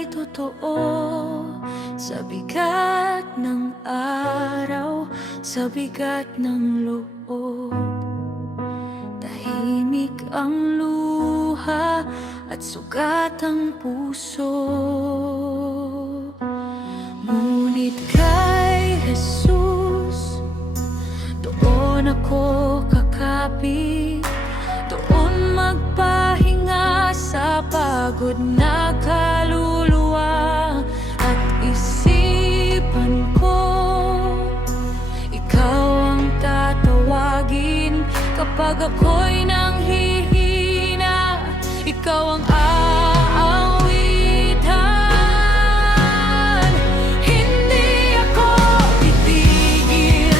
ay totoo. Sa bigat ng araw, sa bigat ng loob, tahimik ang luha at sugat ang puso. Ngunit kay Jesus, doon ako kakapit, doon magpahinga sa pagod na kaluluwa at isipan ko. Ikaw ang tatawagin kapag ako'y nanghihina, ikaw ang aawitan. Hindi ako titigil,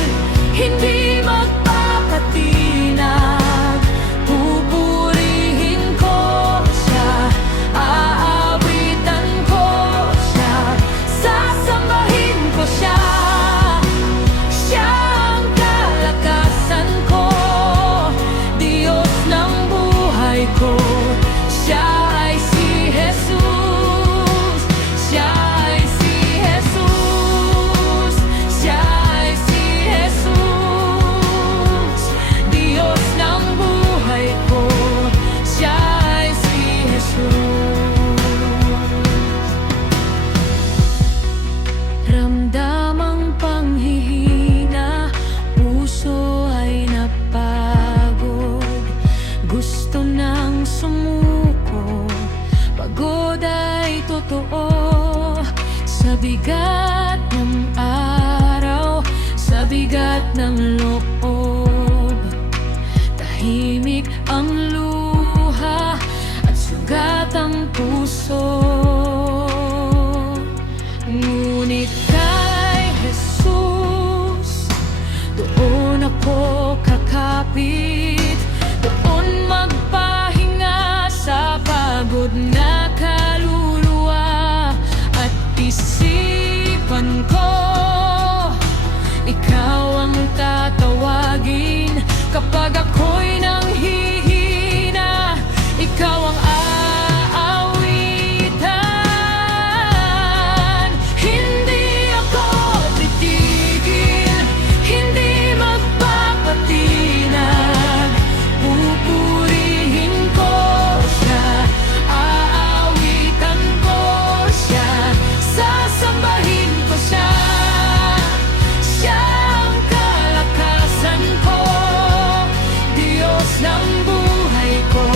hindi magpapatinag, pupurihin ko siya, aawitan ko siya, sasambahin ko siya. Siya ang kalakasan ko, Diyos ng buhay ko. Siya ay si Jesus, siya ay si Jesus, siya ay si Jesus, Diyos ng buhay ko. Siya ay si Jesus. Ramdam ang panghihina, puso ay napagod, gusto nang sumuko, pagod ay totoo. Sa bigat ng araw, sa bigat ng loob, tahimik ang luha at sugat ang puso. Ngunit kay Jesus, doon ako kakapit, doon magpahinga sa pagod na kaluluwa at isipan ko. Ikaw ang tatawagin kapag ako'y nanghihina, ikaw ang aawitan. Hindi ako titigil, hindi magpapatinag, pupurihin ko siya, aawitan ko siya, sasambahin ko siya. Siya ang kalakasan ko, Diyos ng buhay ko.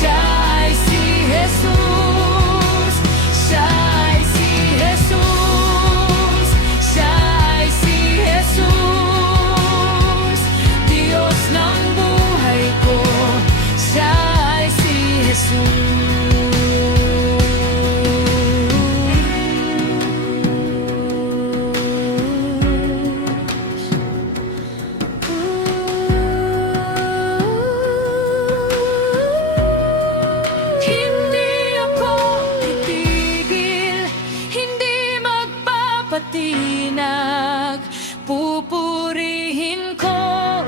Siya ay si Jesus, siya ay si Jesus, siya ay si Jesus, Diyos ng buhay ko. Siya ay si Jesus. Hindi ako titigil, hindi magpapatinag, pupurihin ko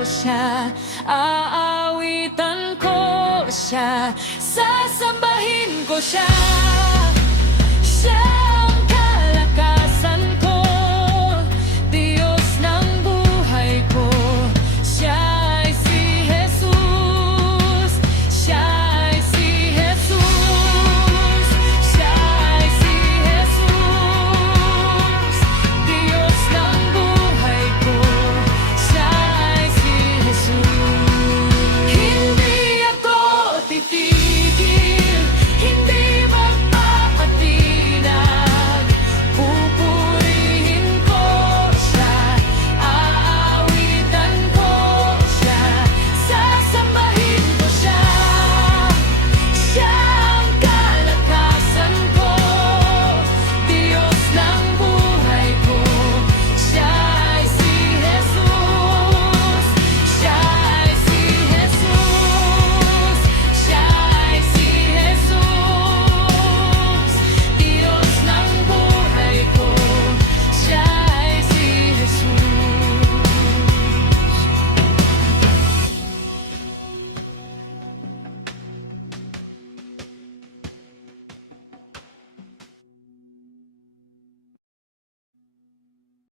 siya, aawitan ko siya, sasambahin ko siya.